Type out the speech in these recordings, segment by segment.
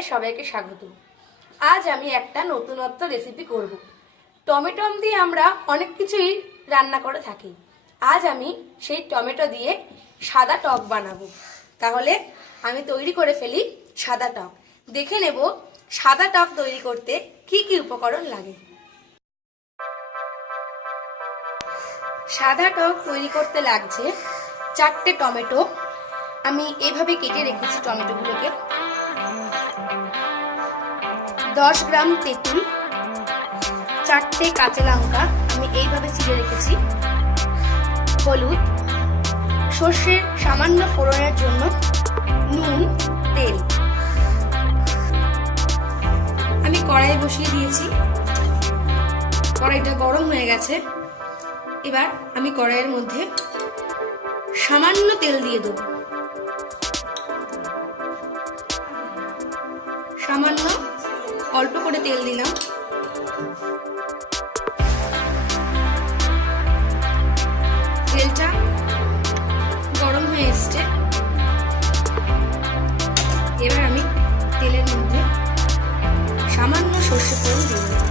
রান্নাঘরে সবাইকে স্বাগত। আজ আমি একটা নতুনত্ব রেসিপি করব। টমেটো দিয়ে আমরা অনেক কিছুই রান্না করে থাকি। আজ আমি সেই টমেটো দিয়ে সাদা টক বানাবো। তাহলে আমি তৈরি করে ফেলি সাদা টক। দেখে নেব সাদা টক তৈরি করতে কি কি উপকরণ লাগে। সাদা টক তৈরি করতে লাগছে 4টে টমেটো। আমি এইভাবে কেটে রেখেছি টমেটোগুলোকে। 10 গ্রাম তেঁতুল, 4টে কাঁচা লঙ্কা আমি এইভাবে ছিঁড়ে রেখেছি, হলুদ, সর্ষের সামান্য ফোড়নের জন্য নুন, তেল। আমি কড়াই বসিয়ে দিয়েছি, কড়াইটা গরম হয়ে গেছে। এবার আমি কড়াইয়ের মধ্যে সামান্য তেল দিয়ে দেব, সামান্য অল্প করে তেল দিলাম। তেলটা গরম হয়ে এসছে। এবার আমি তেলের মধ্যে সামান্য সর্ষে ফোড়ন দিয়ে দেব।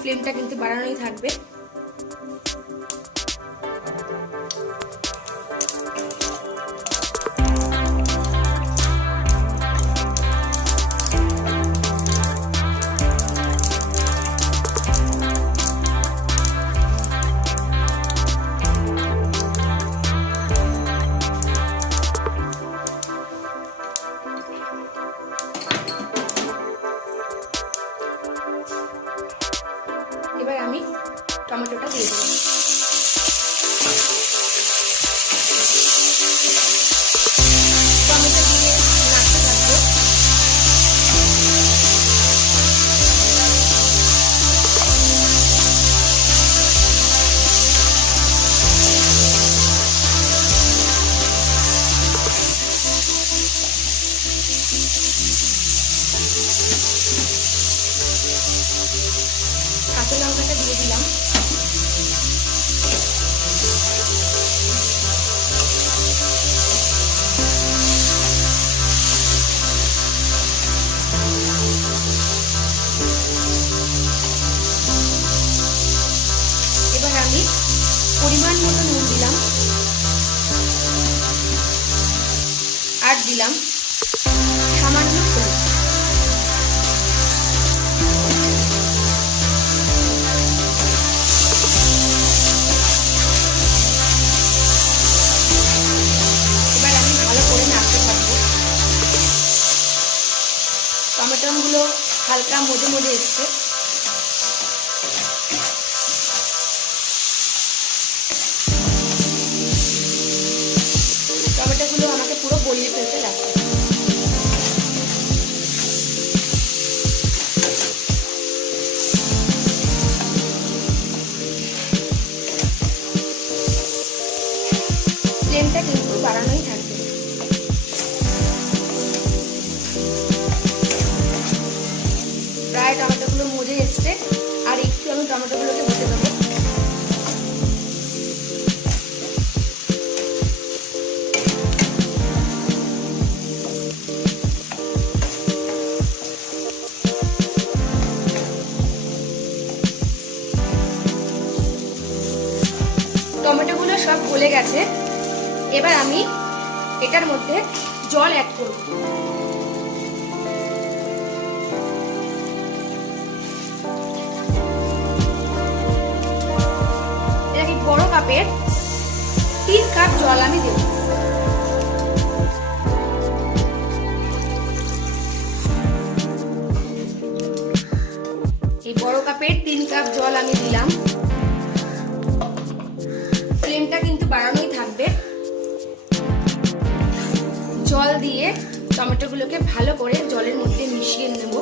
ফ্লেমটা কিন্তু বাড়ানোই থাকবে। এবার আমি টমেটোটা দিয়ে দেব। টমেটো দিয়ে নাড়তে থাকবো। কাঁচা লঙ্কাটা দিয়ে দিলাম। এবার আমি পরিমাণ মতো নুন দিলাম, আর দিলাম সামান্য হলুদ। টমেটোগুলো হালকা মজে মজে এসছে। টমেটোগুলো আমাকে পুরো গলিয়ে ফেলতে লাগবে। ফ্লেমটা কিন্তু বাড়ানোই থাকবে। প্রায় টমেটোগুলো মজে এসছে, আর একটু আমি টমেটোগুলোকে ভেজে দেবো। টমেটোগুলো সব গলে গেছে। এবার আমি এটার মধ্যে জল অ্যাড করব। বড় কাপের 3 কাপ জল আমি দেব। এই বড় কাপের 3 কাপ জল আমি দিলাম। ফ্লেমটা কিন্তু বাড়ানোই থাকবে। জল দিয়ে টমেটোগুলোকে ভালো করে জলের মধ্যে মিশিয়ে নেব।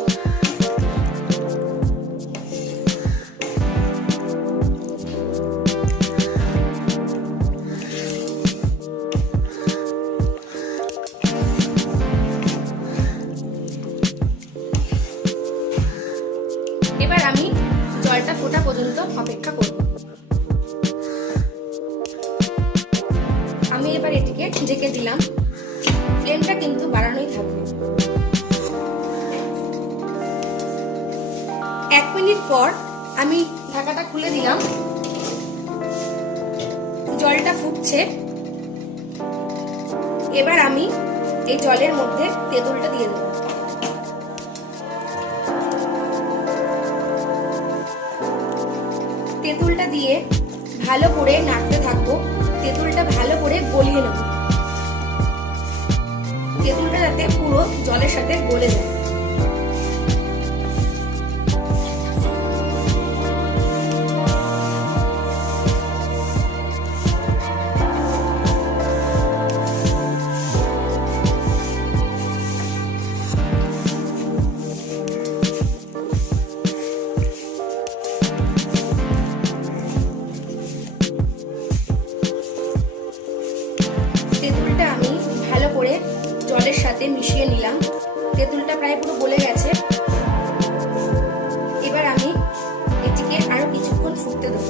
এবার আমি জলটা ফোটা পর্যন্ত অপেক্ষা করব। আমি এবার এটিকে ঢেকে দিলাম। ফ্লেমটা কিন্তু বাড়ানোই থাকবে। 1 মিনিট পর আমি ঢাকাটা খুলে দিলাম। জলটা ফুটছে। এবার আমি এই জলের মধ্যে তেঁতুলটা দিয়ে দেব। তেঁতুলটা দিয়ে ভালো করে নাড়তে থাকবো। তেঁতুলটা ভালো করে গলিয়ে নেব। তেঁতুলটা যাতে পুরো জলের সাথে গলে যায়। তেঁতুলটা আমি ভালো করে জলের সাথে মিশিয়ে নিলাম। তেঁতুলটা প্রায় পুরো গলে গেছে। এবার আমি এটিকে আরো কিছুক্ষণ ফুটতে দেব।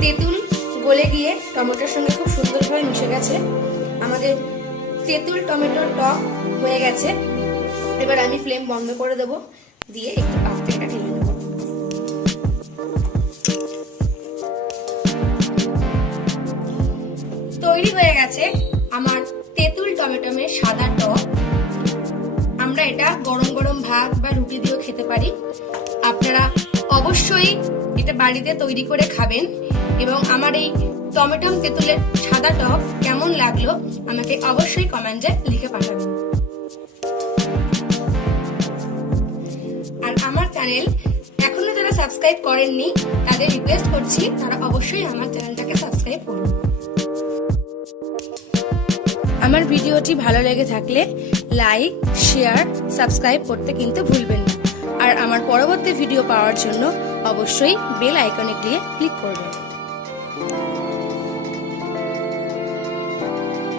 তেঁতুল গলে গিয়ে টমেটোর সঙ্গে খুব সুন্দরভাবে মিশে গেছে। আমাদের তেঁতুল টমেটোর টক হয়ে গেছে। এবার আমি ফ্লেম বন্ধ করে দেব, দিয়ে একটু পাত্রে এটা ঢেলে নেব। তৈরি হয়ে গেছে আমার তেঁতুল টমেটোমের সাদা টক। আমরা এটা গরম গরম ভাত বা রুটি দিয়েও খেতে পারি। আপনারা অবশ্যই এটা বাড়িতে তৈরি করে খাবেন এবং আমার এই টমেটো তেঁতুলের সাদা টক কেমন লাগলো আমাকে অবশ্যই কমেন্টে লিখে পাঠাবেন। আর আমার চ্যানেল এখনো যারা সাবস্ক্রাইব করেননি তাদের রিকোয়েস্ট করছি তারা অবশ্যই আমার চ্যানেলটাকে সাবস্ক্রাইব করুন। আমার ভিডিওটি ভালো লেগে থাকলে লাইক, শেয়ার, সাবস্ক্রাইব করতে কিন্তু ভুলবেন না। আর আমার পরবর্তী ভিডিও পাওয়ার জন্য অবশ্যই বেল আইকনে ক্লিক করবেন।